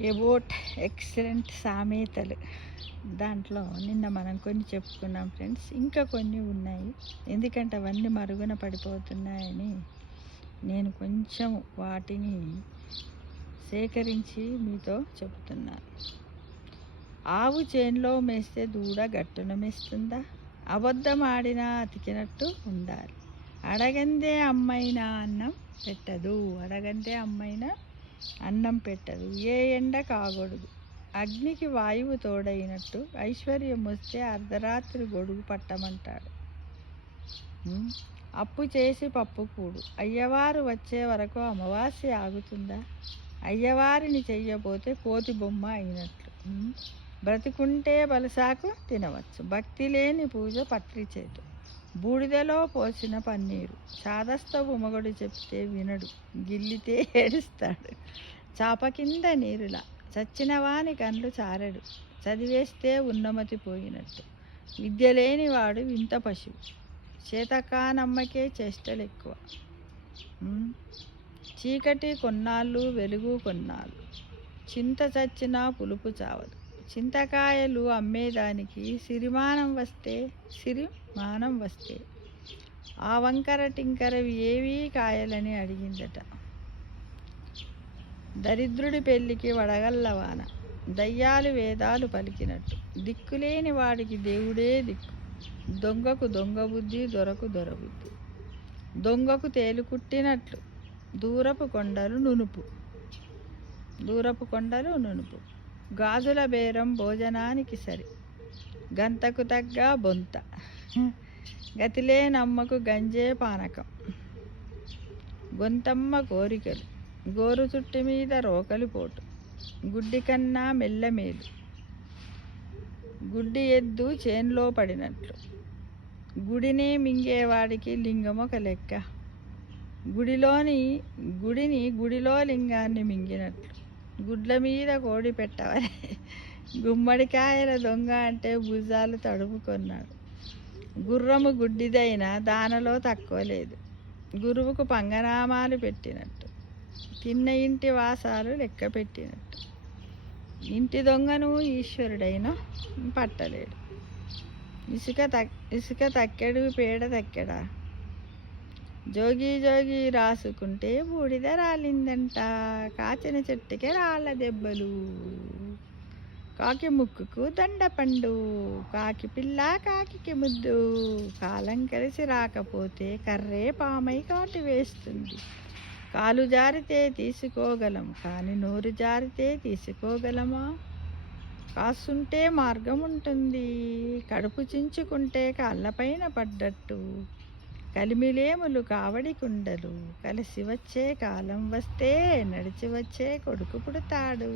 ఎబోట్ excellent సామెతలు. దాంట్లో నిన్న మనం కొన్ని చెప్పుకున్నాం ఫ్రెండ్స్. ఇంకా కొన్ని ఉన్నాయి, ఎందుకంటే అవన్నీ మరుగున పడిపోతున్నాయని నేను కొంచెం వాటిని సేకరించి మీతో చెప్తున్నాను. ఆవు చేన్లో మేస్తే దూడ గట్టున మేస్తుందా? అబద్ధం ఆడినా అతికినట్టు ఉండాలి. అడగందే అమ్మైనా అన్నం పెట్టదు. అన్నం పెట్టదు. ఏ ఎండ కాగొడుగు. అగ్నికి వాయువు తోడైనట్టు ఐశ్వర్యం వస్తే అర్ధరాత్రి గొడుగు పట్టమంటాడు. అప్పు చేసి పప్పు కూడు. అయ్యవారు వచ్చే వరకు అమావాస్య ఆగుతుందా? అయ్యవారిని చెయ్యబోతే కోతి బొమ్మ అయినట్లు. బ్రతికుంటే బలసాకు తినవచ్చు. భక్తి లేని పూజ పత్రి చేటు. బూడిదలో పోసిన పన్నీరు. చాదస్తవు మొగడు చెప్తే వినడు, గిల్లితే ఏడుస్తాడు. చాప కింద నీరులా చచ్చిన వాని కండ్లు చారడు. చదివేస్తే ఉన్నమతి పోయినట్టు. విద్య లేనివాడు వింత పశువు. చేతకానమ్మకే చేష్టలు ఎక్కువ. చీకటి కొన్నాళ్ళు, వెలుగు కొన్నాళ్ళు. చింత చచ్చినా పులుపు చావదు. చింతకాయలు అమ్మేదానికి సిరిమానం వస్తే ఆ వంకర టింకరవి ఏవీ కాయలని అడిగిందట. దరిద్రుడి పెళ్ళికి వడగల్లవాన. దయ్యాలు వేదాలు పలికినట్టు. దిక్కులేని వాడికి దేవుడే దిక్కు. దొంగకు దొంగ బుద్ధి, దొరకు దొరబుద్ధి. దొంగకు తేలు కుట్టినట్లు. దూరపు కొండలు నునుపు. గాజుల బేరం భోజనానికి సరి. గంతకు తగ్గ బొంత. గతిలేనమ్మకు గంజే పానకం. గొంతమ్మ కోరికలు. గోరు చుట్టి మీద రోకలి పోటు. గుడ్డి కన్నా మెల్లమేలు. గుడ్డి ఎద్దు చేన్లో పడినట్లు. గుడిని మింగేవాడికి లింగమొక లెక్క. గుడిలో లింగాన్ని మింగినట్లు. గుడ్ల మీద కోడి పెట్టవని గుమ్మడికాయల దొంగ అంటే భుజాలు తడుపుకొన్నాడు. గుర్రము గుడ్డిదైనా దానలో తక్కువ లేదు. గురువుకు పంగనామాలు పెట్టినట్టు. తిన్న ఇంటి వాసాలు లెక్క పెట్టినట్టు. ఇంటి దొంగను ఈశ్వరుడైనా పట్టలేడు. ఇసుక తక్కెడు, పేడ తక్కెడా. జోగి రాసుకుంటే బూడిద రాలిందంట. కాచిన చెట్టుకే రాళ్ళ దెబ్బలు. కాకి ముక్కుకు దండపండు. కాకి పిల్ల కాకి ముద్దు. కాలం కలిసి రాకపోతే కర్రే పామై కాటు వేస్తుంది. కాలు జారితే తీసుకోగలం, కానీ నోరు జారితే తీసుకోగలమా? కాస్తుంటే మార్గం ఉంటుంది. కడుపు చించుకుంటే కాళ్ళపైన పడ్డట్టు. కలిమిలేములు కావడి కుండలు. కలిసి వచ్చే కాలం వస్తే నడిచి వచ్చే కొడుకు పుడతాడు.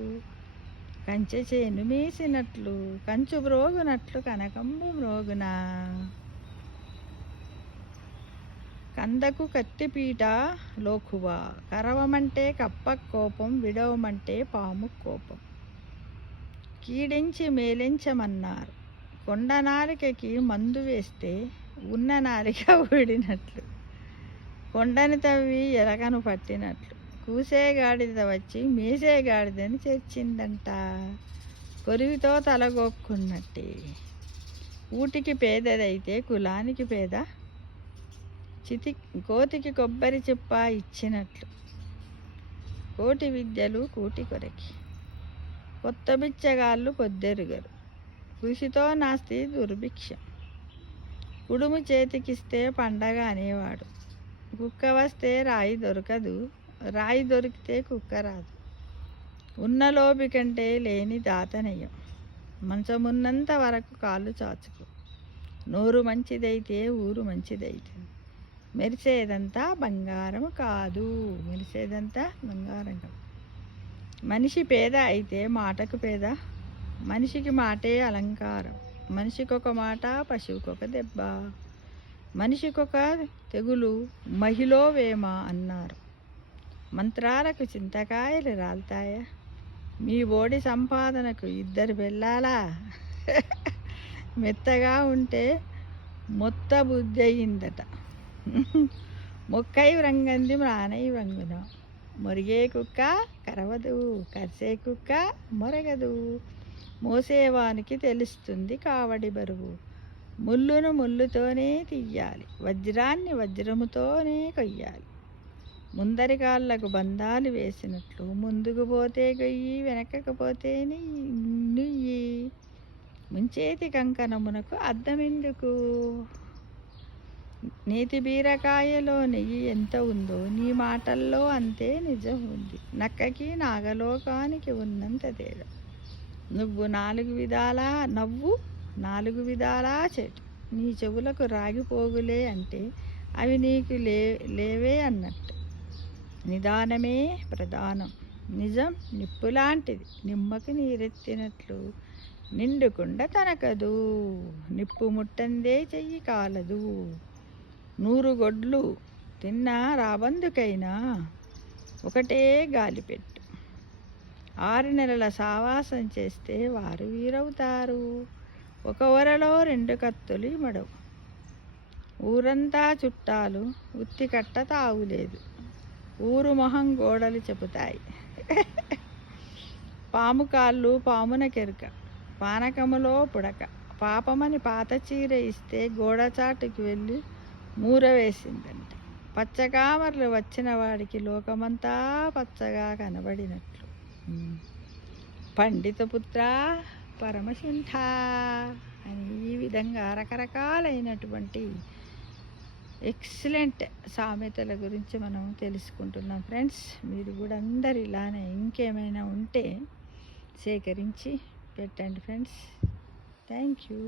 కంచె చేను మేసినట్లు, కంచు మ్రోగునట్లు కనకంబు మ్రోగునా. కందకు కత్తిపీట లోకువా. కరవమంటే కప్ప కోపం, విడవమంటే పాము కోపం. కీడించి మేలించమన్నారు. కొండ నాలికకి మందు వేస్తే ఉన్న నాలిక ఊడినట్లు. కొండని తవ్వి ఎలకను పట్టినట్లు. కూసే గాడిద వచ్చి మేసే గాడిదని చేర్చిందంట. కొరివితో తలగొక్కున్నట్టే. ఊటికి పేదదైతే కులానికి పేద. కోతికి కొబ్బరి చిప్ప ఇచ్చినట్లు. కోటి విద్యలు కూటి కొరకి. కొత్త బిచ్చగాళ్ళు పొద్దెరుగరు. కృషితో నాస్తి దుర్భిక్షం. కుడుము చేతికిస్తే పండగ అనేవాడు. కుక్క వస్తే రాయి దొరకదు. రాయి దొరికితే కుక్క రాదు. ఉన్న లోపి కంటే లేని దాతనయం. మంచమున్నంత వరకు కాళ్ళు చాచుకో. నోరు మంచిదైతే ఊరు మంచిదైతుంది. మెరిసేదంతా బంగారం కాదు. మనిషి పేద అయితే మాటకు పేద. మనిషికి మాటే అలంకారం. మనిషికొక మాట, పశువుకొక దెబ్బ. మనిషికొక తెగులు, మహిలో వేమ అన్నారు. మంత్రాలకు చింతకాయలు రాల్తాయా? మీ ఓడి సంపాదనకు 2 బెల్లాలా? మెత్తగా ఉంటే మొత్త బుద్ధి అయిందట. మొక్కై వ్రంగంది మ్రానై వంగున. మొరిగే కుక్క కరవదు, కరిసే కుక్క మొరగదు. మోసేవానికి తెలుస్తుంది కావడి బరువు. ముల్లును ముల్లుతోనే తీయాలి, వజ్రాన్ని వజ్రముతోనే కొయ్యాలి. ముందరి కాళ్ళకు బంధాలు వేసినట్లు ముందుకు పోతే గొయ్యి, వెనకకు పోతే నుయ్యి. ముంచేతి కంకణమునకు అద్దమెందుకు? నేతి బీరకాయలో నెయ్యి ఎంత ఉందో నీ మాటల్లో అంతే నిజం ఉంది. నక్కకి నాగలోకానికి ఉన్నంత తేడా. నవ్వు నాలుగు విధాలా చెట్టు. నీ చెవులకు రాగిపోగులే అంటే అవి నీకు లేవే అన్నట్టు. నిదానమే ప్రధానం. నిజం నిప్పులాంటిది, నిమ్మకి నీరెత్తినట్లు. నిండుకుండ తనకదు, నిప్పు ముట్టందే చెయ్యి కాలదు. 100 గొడ్లు తిన్న రాబందుకైనా ఒకటే గాలిపెట్టు. 6 నెలల సావాసం చేస్తే వారు వీరవుతారు. ఒక వరలో 2 కత్తులు ఇమడవు. ఊరంతా చుట్టాలు, ఉత్తి కట్ట తావులేదు. ఊరు మొహం గోడలు చెబుతాయి. పాము కాళ్ళు పామున కెరుక, పానకములో పుడక. పాపమని పాత చీర ఇస్తే గోడచాటుకి వెళ్ళి మూర వేసిందంట. పచ్చకామర్లు వచ్చిన వాడికి లోకమంతా పచ్చగా కనబడినట్లు. పండితపుత్ర పరమశుంఠ అని ఈ విధంగా రకరకాలైనటువంటి ఎక్సలెంట్ సామెతల గురించి మనం తెలుసుకుంటున్నాం ఫ్రెండ్స్. మీరు కూడా అందరు ఇలానే ఇంకేమైనా ఉంటే సేకరించి పెట్టండి ఫ్రెండ్స్. Thank you.